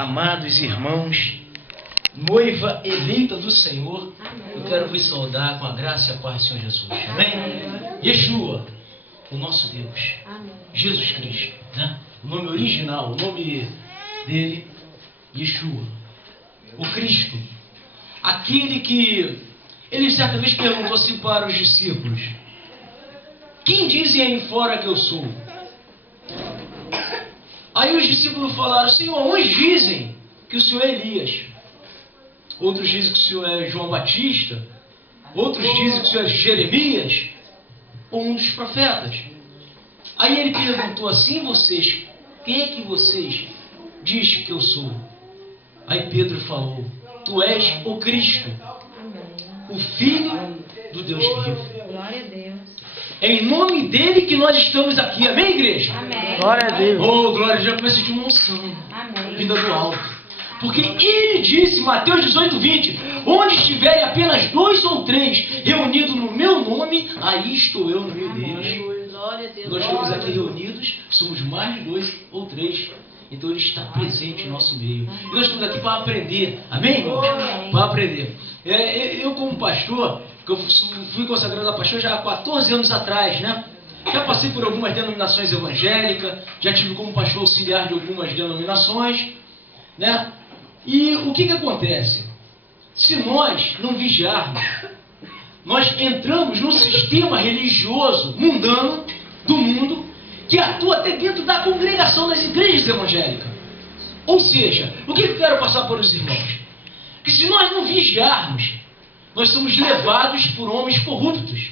Amados irmãos, noiva eleita do Senhor, eu quero vos saudar com a graça e a paz do Senhor Jesus. Amém? Yeshua, o nosso Deus. Jesus Cristo, né? O nome original, o nome dele, Yeshua. O Cristo. Aquele que ele certa vez perguntou assim para os discípulos: quem dizem aí fora que eu sou? Aí os discípulos falaram: Senhor, uns dizem que o Senhor é Elias, outros dizem que o Senhor é João Batista, outros dizem que o Senhor é Jeremias, ou um dos profetas. Aí ele perguntou assim: vocês, quem é que vocês dizem que eu sou? Aí Pedro falou: tu és o Cristo, o Filho do Deus vivo. Glória a Deus. É em nome dele que nós estamos aqui. Amém, igreja? Amém. Glória a Deus. Oh, glória a Deus. Já começa de uma unção. Amém. Vinda do alto. Porque ele disse, Mateus 18:20, onde estiverem apenas 2 ou 3 reunidos no meu nome, aí estou eu no meio deles. Glória a Deus. Nós estamos aqui reunidos, somos mais de 2 ou 3. Então ele está presente em nosso meio. E nós estamos aqui para aprender. Amém, irmãos? Para aprender. Eu como pastor, que eu fui consagrado a pastor já há 14 anos atrás, né? Já passei por algumas denominações evangélicas, já tive como pastor auxiliar de algumas denominações, né? E o que acontece? Se nós não vigiarmos, nós entramos num sistema religioso mundano do mundo que atua até dentro da congregação das igrejas evangélicas. Ou seja, o que eu quero passar para os irmãos? Que se nós não vigiarmos, nós somos levados por homens corruptos.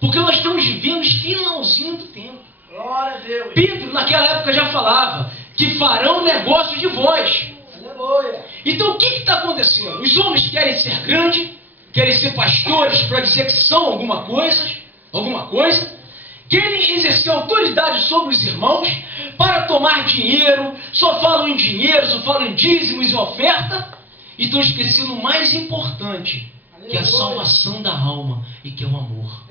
Porque nós estamos vivendo os finalzinho do tempo. Glória a Deus. Pedro naquela época já falava que farão negócio de vós. Aleluia. Então o que está acontecendo? Os homens querem ser grandes, querem ser pastores para dizer que são alguma coisa, querem exercer autoridade sobre os irmãos para tomar dinheiro, só falam em dinheiro, só falam em dízimos e oferta, e estão esquecendo o mais importante, que é a salvação da alma e que é o amor.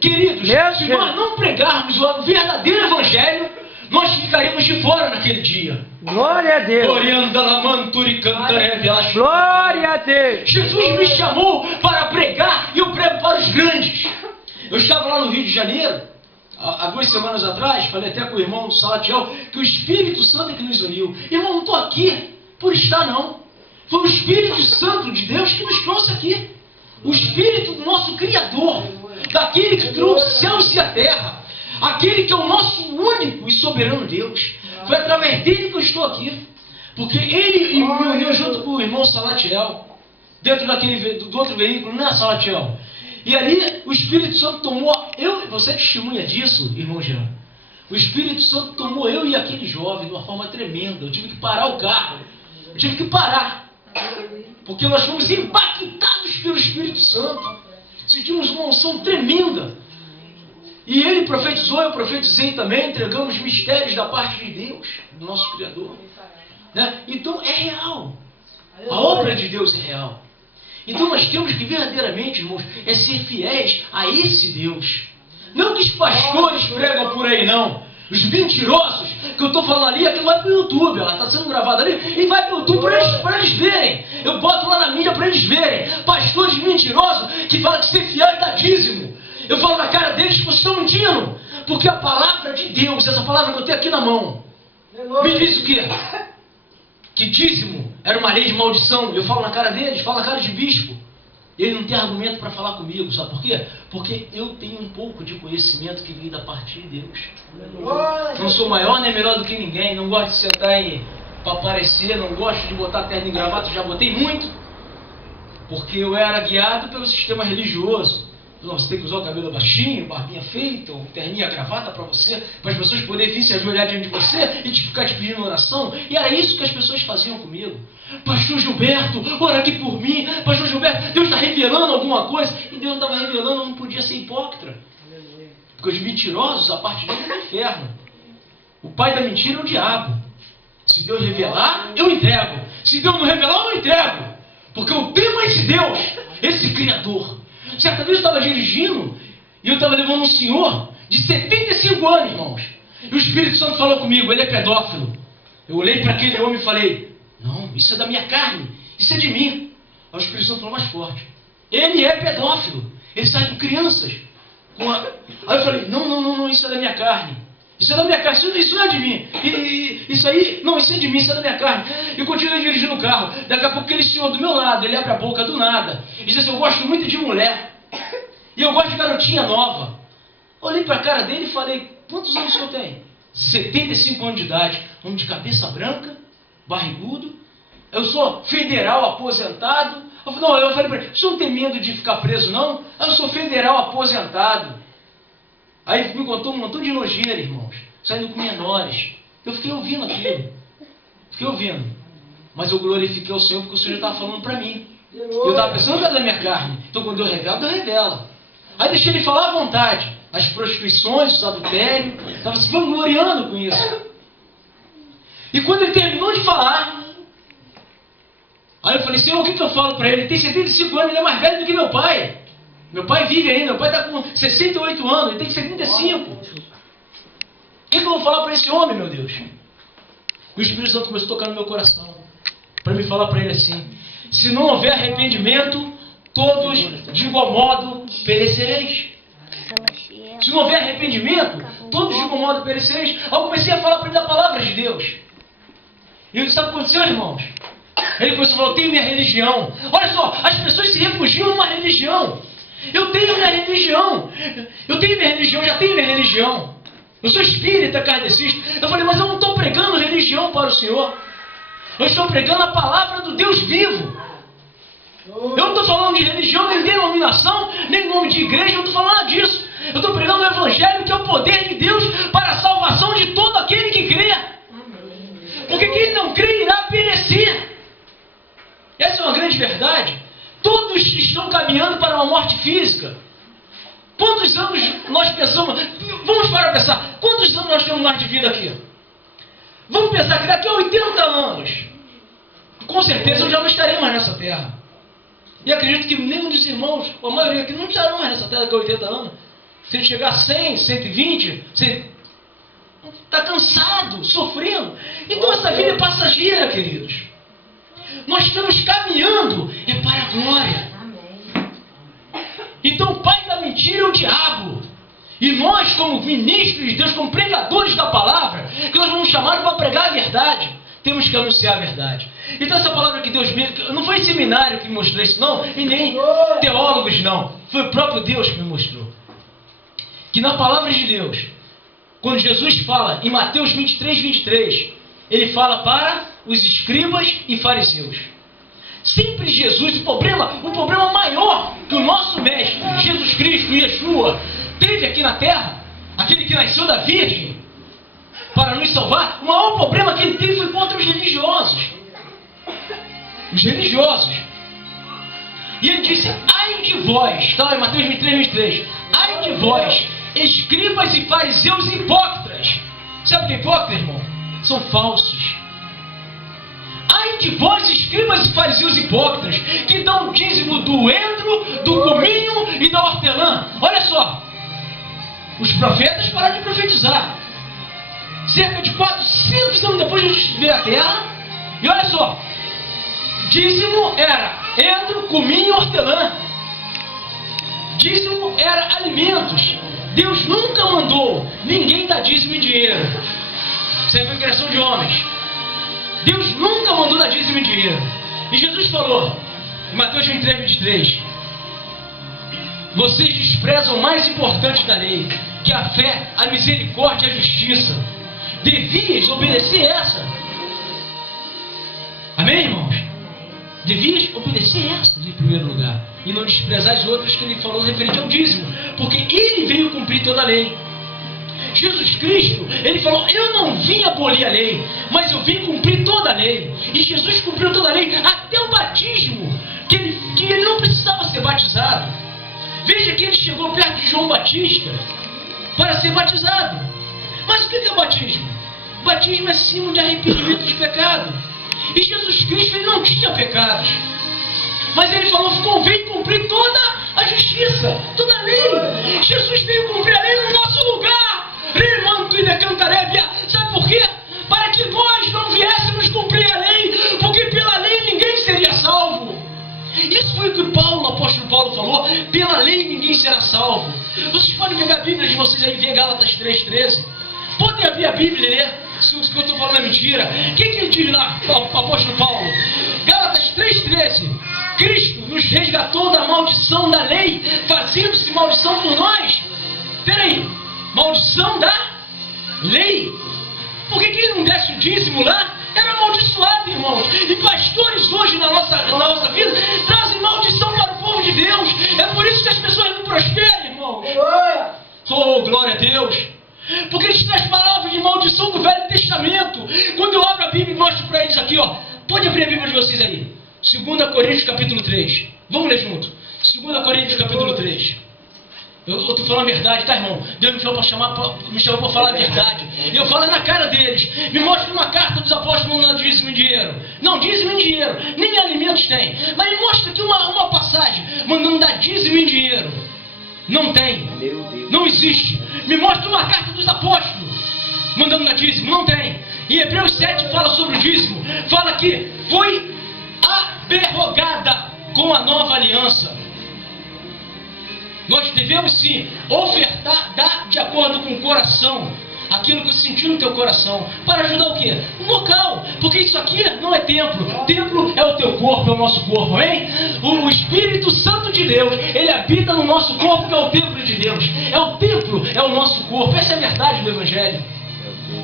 Queridos, se nós não pregarmos o verdadeiro evangelho, nós ficaremos de fora naquele dia. Glória a Deus. Glória a Deus. Jesus me chamou para pregar e eu prego para os grandes. Eu estava lá no Rio de Janeiro, há 2 semanas atrás, falei até com o irmão Salatiel, que o Espírito Santo é que nos uniu. Irmão, não estou aqui por estar, não. Foi o Espírito Santo de Deus que nos trouxe aqui. O Espírito do nosso Criador, daquele que trouxe céus e a terra, aquele que é o nosso único e soberano Deus. Foi através dele que eu estou aqui. Porque ele me uniu junto com o irmão Salatiel, dentro do outro veículo, não é, Salatiel? E ali o Espírito Santo tomou, você é testemunha disso, irmão Jean. O Espírito Santo tomou eu e aquele jovem de uma forma tremenda. Eu tive que parar o carro. Eu tive que parar. Porque nós fomos impactados pelo Espírito Santo. Sentimos uma unção tremenda. E ele profetizou, eu profetizei também, entregamos mistérios da parte de Deus, do nosso Criador. Né? Então é real. A obra de Deus é real. Então nós temos que verdadeiramente, irmãos, ser fiéis a esse Deus. Não que os pastores pregam por aí, não. Os mentirosos que eu estou falando ali, aquilo vai para o YouTube, ela está sendo gravada ali, e vai para o YouTube para eles verem. Eu boto lá na mídia para eles verem. Pastores mentirosos que falam que ser fiel é dar dízimo. Eu falo na cara deles que vocês estão mentindo. Porque a palavra de Deus, essa palavra que eu tenho aqui na mão, me diz o quê? Que dízimo era uma lei de maldição. Eu falo na cara deles, falo na cara de bispo. Ele não tem argumento para falar comigo, sabe por quê? Porque eu tenho um pouco de conhecimento que vem da parte de Deus. Não sou maior nem melhor do que ninguém, não gosto de sentar para aparecer, não gosto de botar terno e gravata, já botei muito, porque eu era guiado pelo sistema religioso. Não, você tem que usar o cabelo baixinho, barbinha feita, ou terninha, gravata para você, para as pessoas poderem vir se ajoelhar diante de você e ficar te pedindo oração. E era isso que as pessoas faziam comigo. Pastor Gilberto, ora aqui por mim. Pastor Gilberto, Deus está revelando alguma coisa. E Deus não estava revelando, eu não podia ser hipócrita. Porque os mentirosos, a parte deles é o inferno. O pai da mentira é o diabo. Se Deus revelar, eu entrego. Se Deus não revelar, eu não entrego. Porque eu temo esse Deus, esse Criador. Certa vez eu estava dirigindo e eu estava levando um senhor de 75 anos, irmãos. E o Espírito Santo falou comigo, ele é pedófilo. Eu olhei para aquele homem e falei, não, isso é da minha carne, isso é de mim. Aí o Espírito Santo falou mais forte, ele é pedófilo, ele sai com crianças. Aí eu falei, não, isso é da minha carne. Isso é da minha carne, isso não é de mim. Isso aí, não, isso é de mim, isso é da minha carne. E continuei dirigindo o carro. Daqui a pouco aquele senhor do meu lado, ele abre a boca do nada. E diz assim, eu gosto muito de mulher. E eu gosto de garotinha nova. Olhei para a cara dele e falei, quantos anos o senhor tem? 75 anos de idade. Homem de cabeça branca, barrigudo. Eu sou federal aposentado. Eu falei para ele, o senhor não tem medo de ficar preso, não? Eu sou federal aposentado. Aí ele me contou um montão de nojeira, irmãos, saindo com menores. Eu fiquei ouvindo aquilo. Fiquei ouvindo. Mas eu glorifiquei o Senhor porque o Senhor já estava falando para mim. Eu estava pensando que era da minha carne. Então quando eu revelo, eu revelo. Aí deixei ele falar à vontade. As prostituições, os adultérios. Estava se vangloriando com isso. E quando ele terminou de falar, aí eu falei, Senhor, o que eu falo para ele? Ele tem 75 anos, ele é mais velho do que meu pai. Meu pai vive ainda, meu pai está com 68 anos, ele tem 75. O que eu vou falar para esse homem, meu Deus? E o Espírito Santo começou a tocar no meu coração, para me falar para ele assim, se não houver arrependimento, todos de igual modo perecereis. Se não houver arrependimento, todos de igual modo perecereis. Aí eu comecei a falar para ele da palavra de Deus. E ele sabe o que aconteceu, irmãos? Ele começou a falar, eu tenho minha religião. Olha só, as pessoas se refugiam numa religião. Eu tenho minha religião, já tenho minha religião. Eu sou espírita, kardecista. Eu falei, mas eu não estou pregando religião para o Senhor. Eu estou pregando a palavra do Deus vivo. Eu não estou falando de religião, nem denominação, nem nome de igreja, eu não estou falando nada disso. Eu estou pregando o Evangelho, que é o poder de Deus para a salvação de todo aquele que crê. Porque quem não crê irá perecer. Essa é uma grande verdade. Todos estão caminhando para uma morte física. Quantos anos nós pensamos... Vamos parar para pensar. Quantos anos nós temos mais de vida aqui? Vamos pensar que daqui a 80 anos, com certeza eu já não estarei mais nessa terra. E acredito que nenhum dos irmãos, a maioria aqui, não estarão mais nessa terra daqui a 80 anos. Se ele chegar a 100, 120, está cansado, sofrendo. Então essa vida é passageira, queridos. Nós estamos caminhando para a glória. Então o pai da mentira é o diabo. E nós, como ministros de Deus, como pregadores da palavra, que nós vamos chamar para pregar a verdade, temos que anunciar a verdade. Então essa palavra que Deus me... Não foi seminário que me mostrou isso, não, e nem teólogos, não. Foi o próprio Deus que me mostrou. Que na palavra de Deus, quando Jesus fala em Mateus 23, 23, ele fala para os escribas e fariseus. Sempre Jesus, o problema maior que o nosso mestre, Jesus Cristo, Yeshua, teve aqui na terra, aquele que nasceu da Virgem, para nos salvar, o maior problema que ele teve foi contra os religiosos. Os religiosos. E ele disse, ai de vós, está em Mateus 23, 23, ai de vós, escribas e fariseus hipócritas. Sabe o que é hipócrita, irmão? São falsos. Ai de vós, escribas e fariseus hipócritas, que dão o dízimo do endro, do cominho e da hortelã. Olha só, os profetas pararam de profetizar. Cerca de 400 anos depois de Jesus veio a terra. E olha só, dízimo era endro, cominho e hortelã. Dízimo era alimentos. Deus nunca mandou ninguém dar dízimo em dinheiro. Isso aí foi criação de homens. Deus nunca mandou dar dízimo em dinheiro. E Jesus falou, em Mateus 23, 23, vocês desprezam o mais importante da lei, que é a fé, a misericórdia e a justiça. Devias obedecer essa. Amém, irmãos? Devias obedecer essa em primeiro lugar. E não desprezar as outras que ele falou referente ao dízimo. Porque ele veio cumprir toda a lei. Jesus Cristo, ele falou, eu não vim abolir a lei, mas eu vim cumprir toda a lei. E Jesus cumpriu toda a lei, até o batismo, que ele não precisava ser batizado. Veja que ele chegou perto de João Batista para ser batizado. Mas o que é o batismo? O batismo é símbolo de arrependimento de pecado. E Jesus Cristo, ele não tinha pecados. Mas ele falou, convém cumprir toda a justiça, toda a lei. Jesus veio cumprir a lei no nosso lugar. Sabe por quê? para que nós não viéssemos cumprir a lei, porque pela lei ninguém seria salvo. Isso foi o que o apóstolo Paulo falou, pela lei ninguém será salvo. Vocês podem pegar a Bíblia de vocês aí e ver Gálatas 3,13. Podem abrir a Bíblia e ler, se o que eu estou falando é mentira. O que ele diz lá, o apóstolo Paulo? Gálatas 3,13. Cristo nos resgatou da maldição da lei, fazendo-se maldição por nós. Peraí, maldição da lei? Por que ele não desse o dízimo lá? Era amaldiçoado, irmãos. E pastores hoje na nossa vida trazem maldição para o povo de Deus. É por isso que as pessoas não prosperam, irmãos. Oh, glória a Deus. Porque eles trazem palavras de maldição do Velho Testamento. Quando eu abro a Bíblia e mostro para eles aqui, ó. Pode abrir a Bíblia de vocês aí. 2 Coríntios capítulo 3. Vamos ler junto. 2 Coríntios capítulo 3. Eu estou falando a verdade, tá, irmão? Deus me chamou para falar a verdade. E eu falo na cara deles. Me mostra uma carta dos apóstolos não dízimo em dinheiro. Não, dízimo em dinheiro. Nem alimentos tem. Mas me mostra aqui uma passagem mandando dar dízimo em dinheiro. Não tem. Não existe. Me mostra uma carta dos apóstolos mandando dar dízimo. Não tem. Em Hebreus 7 fala sobre o dízimo. Fala que foi abrogada com a nova aliança. Nós devemos sim ofertar, dar de acordo com o coração, aquilo que sentiu no teu coração, para ajudar o quê? O local, porque isso aqui não é templo. Templo é o teu corpo, é o nosso corpo, amém? O Espírito Santo de Deus, ele habita no nosso corpo, que é o templo de Deus. É o templo, é o nosso corpo. Essa é a verdade do Evangelho.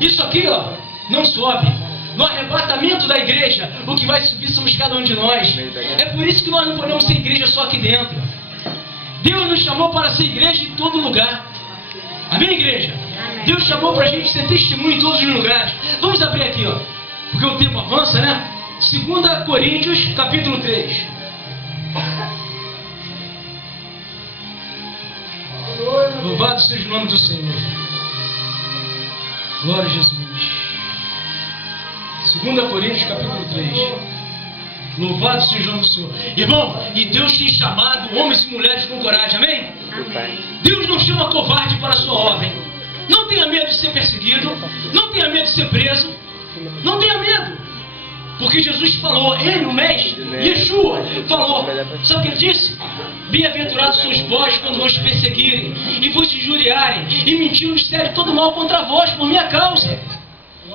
Isso aqui, ó, não sobe. No arrebatamento da igreja, o que vai subir somos cada um de nós. É por isso que nós não podemos ser igreja só aqui dentro. Deus nos chamou para ser igreja em todo lugar. Amém, igreja? Amém. Deus chamou para a gente ser testemunho em todos os lugares. Vamos abrir aqui, ó, porque o tempo avança, né? 2 Coríntios, capítulo 3. Louvado seja o nome do Senhor. Glória a Jesus. 2 Coríntios, capítulo 3. Louvado seja o nome do Senhor. Irmão, e Deus tem chamado homens e mulheres com coragem, amém? Amém. Deus não chama covarde para a sua ordem. Não tenha medo de ser perseguido. Não tenha medo de ser preso. Não tenha medo. Porque Jesus falou, ele, o Mestre, Yeshua, falou. Sabe o que ele disse? Bem-aventurados sois vós quando vos perseguirem e vos injuriarem e mentirem disserem todo mal contra vós por minha causa.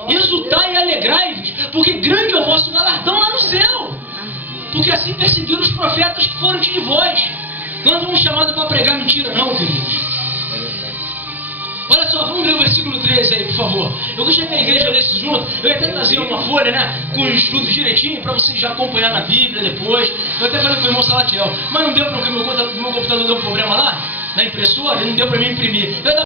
Exultai e alegrai-vos, porque grande é o vosso galardão lá no céu. Porque assim perseguiram os profetas que foram de vós. Nós não fomos chamados para pregar mentira, não, queridos. Olha só, vamos ler o versículo 13 aí, por favor. Eu gostaria que a igreja lesse junto. Eu ia até trazer uma folha, né, com os estudos direitinho, para vocês já acompanhar na Bíblia depois. Eu até falei com o irmão Salatiel, mas não deu, porque meu computador deu um problema lá, na impressora, e não deu para mim imprimir.